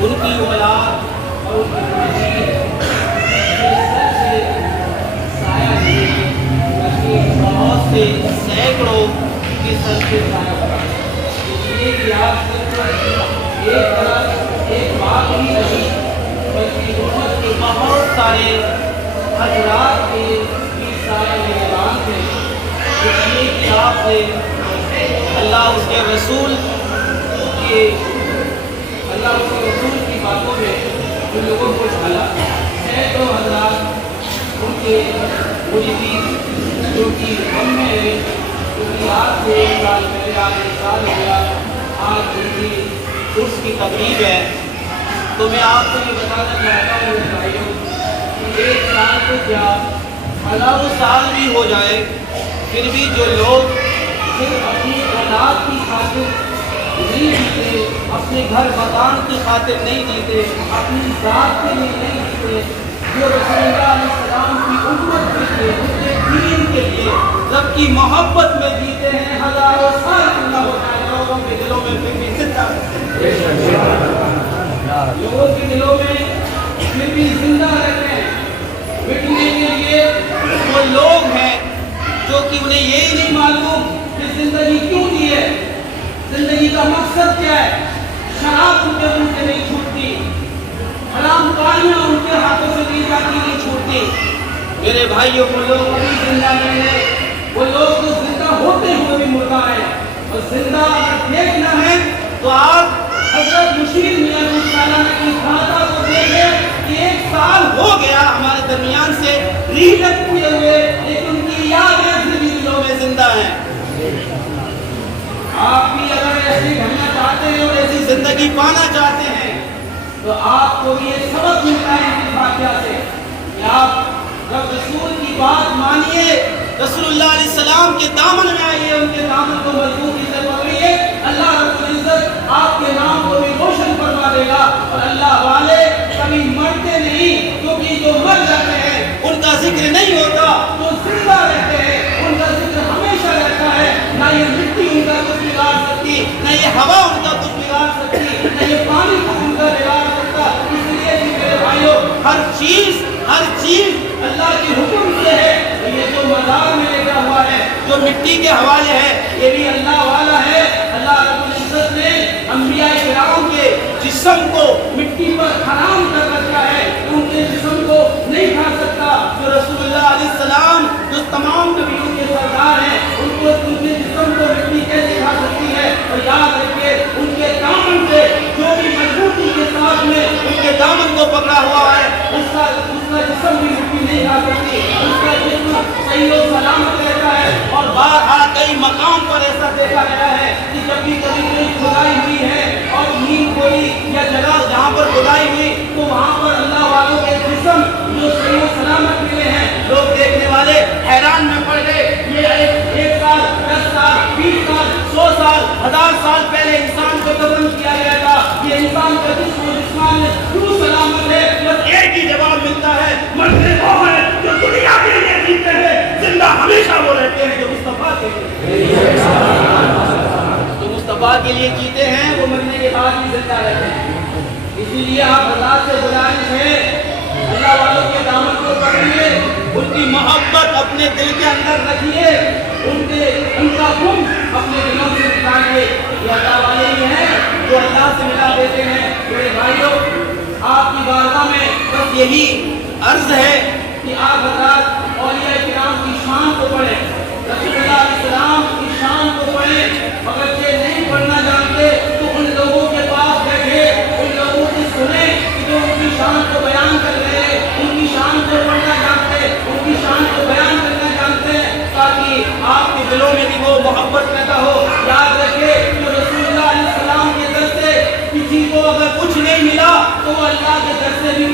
ان کی اولاد اور ان کی سایہ نہیں بلکہ بہت سے سینکڑوں کے سر سے سایہ پڑا، اس لیے کہ آپ صرف ایک طرف ایک بات ہی نہیں بلکہ امت کے بہت سارے حضرات کے بھی سایہ نگران تھے، اس لیے کہ آپ نے اللہ اس کے رسول کی باتوں میں ان لوگوں کو ڈھالا۔ سینکڑوں حضرات ان کے مریدین جو کہ ہم میں ہیں، کیونکہ آج سے 1 سال پہلے آج 1 سال ہو گیا، آج ان کی عرس کی تقریب ہے، تو میں آپ کو یہ بتانا چاہتا ہوں میرے بھائیوں کہ 1 سال تو کیا 1000 سال بھی ہو جائے پھر بھی جو لوگ صرف اپنی اولاد کی خاطر نہیں جیتے، اپنے گھر مکان کی خاطر نہیں جیتے، اپنی ذات کے لیے نہیں جیتے، جو رسول اللہ علیہ السلام کی امت کے لیے، ان کے دین کے لیے، رب کی محبت میں جیتے ہیں، ہزاروں سال زندہ ہو جائے، لوگوں کے دلوں میں پھر بھی زندہ رہتے ہیں، لوگوں کے دلوں میں پھر بھی زندہ رہتے ہیں۔ مٹنے کے لیے وہ لوگ ہیں جو کہ انہیں یہی نہیں معلوم کہ زندگی کیوں دی ہے، زندگی کا مقصد کیا ہے۔ شراب ان کے منہ سے نہیں چھوٹتی، حرام کاریاں ان کے ہاتھوں سے دی جاتی نہیں چھوٹتی۔ میرے بھائیوں، وہ لوگ ابھی زندہ نہیں ہیں، وہ لوگ تو زندہ ہوتے ہوئے بھی مردہ ہیں، اور زندہ اگر دیکھنا ہے تو آپ حضرت مشیر میاں نور سالانہ کی خاطہ کو دیکھیں کہ 1 سال ہو گیا ہمارے درمیان سے ریحت ہوئے ہوئے، لیکن ان کی یادیں پھر بھی دلوں میں زندہ ہیں۔ آپ بھی اگر ایسی بننا چاہتے ہیں اور ایسی زندگی پانا چاہتے ہیں تو آپ کو یہ سبق ملتا ہے ان کی فاتحہ سے کہ آپ جب رسول کی بات مانیے، رسول اللہ علیہ السلام کے دامن میں آئیے، ان کے دامن کو مضبوطی سے پکڑیے، اللہ رب العزت آپ کے نام کو بھی روشن فرما دے گا۔ اور اللہ والے کبھی مرتے نہیں، کیونکہ جو مر جاتے ہیں ان کا ذکر نہیں ہوتا، جو زندہ رہتے ہیں ان کا ذکر ہمیشہ رہتا ہے۔ نہ یہ مٹی ان کا کچھ بگاڑ سکتی، نہ یہ ہوا ان کا کچھ بگاڑ سکتی، نہ یہ پانی کچھ ان کا بگاڑ سکتا۔ اس لیے کہ میرے بھائیوں، ہر چیز اللہ کے حکم سے ہے۔ یہ جو مزار میں لگا ہوا ہے، جو مٹی کے حوالے ہے، یہ بھی اللہ والا ہے۔ اللہ رب العزت نے انبیاء کرام کے جسم کو مٹی پر حرام کر رکھا ہے، ان کے جسم کو نہیں کھا سکتا۔ جو رسول اللہ علیہ السلام جو تمام نبیوں کے سردار ہیں، ان کے جسم کو مٹی کیسے کھا سکتی ہے؟ اور یاد رکھیے، ان کے دامن سے جو بھی مضبوطی کے ساتھ میں ان کے دامن کو پکڑا ہوا ہے، اس کا جسم بھی مٹی نہیں کھا سکتی، اس کا جسم صحیح و سلامت رہتا ہے۔ اور بارہا کئی مقام پر ایسا دیکھا گیا ہے کہ جب بھی کبھی کوئی کھدائی ہوئی ہے اور نیند کوئی یا جگہ جہاں پر کھدائی ہوئی تو وہاں پر اللہ والوں کے جسم جو صحیح و سلامت ملے ہیں، لوگ دیکھنے والے حیران میں پڑ گئے۔ یہ 1 سال 10 سال 20 سال 100 سال 1000 سال پہلے انسان کو دفن کیا گیا تھا، یہ انسان کا جسم و جسمان کیوں سلامت ہے؟ بس ایک ہی جواب ملتا ہے، مرتے وہ ہیں جو دنیا کے لیے جیتے ہیں، زندہ ہمیشہ وہ رہتے ہیں جو مصطفیٰ کے لیے جیتے ہیں، وہ مرنے کے بعد بھی زندہ رہتے ہیں۔ اسی لیے آپ حضرات سے گزارش ہے، اللہ والوں کے دامن کو پکڑیے، ان کی محبت اپنے دل کے اندر رکھیے، ان کا غم اپنے دلوں سے نکالئے۔ یہ اللہ والے ہی ہیں جو اللہ سے ملا دیتے ہیں۔ میرے بھائیوں، آپ کی بارگاہ میں بس یہی عرض ہے کہ آپ حضرات اولیاء کرام کی شان کو پڑھیں، رسول اللہ علیہ السلام کی شان کو پڑھیں۔ اگر یہ نہیں پڑھنا جانتے تو ان لوگوں کے پاس بیٹھے، ان لوگوں کی سنیں کہ جو ان کی شان کو بیان کر رہے ہیں، ان کی شان کو پڑھنا جانتے، ان کی شان کو بیان کرنا جانتے ہیں، تاکہ آپ کے دلوں میں بھی وہ محبت پیدا ہو۔ یاد رکھے کہ رسول اللہ علیہ السلام کے در سے کسی کو اگر کچھ نہیں ملا تو وہ اللہ کے در سے بھی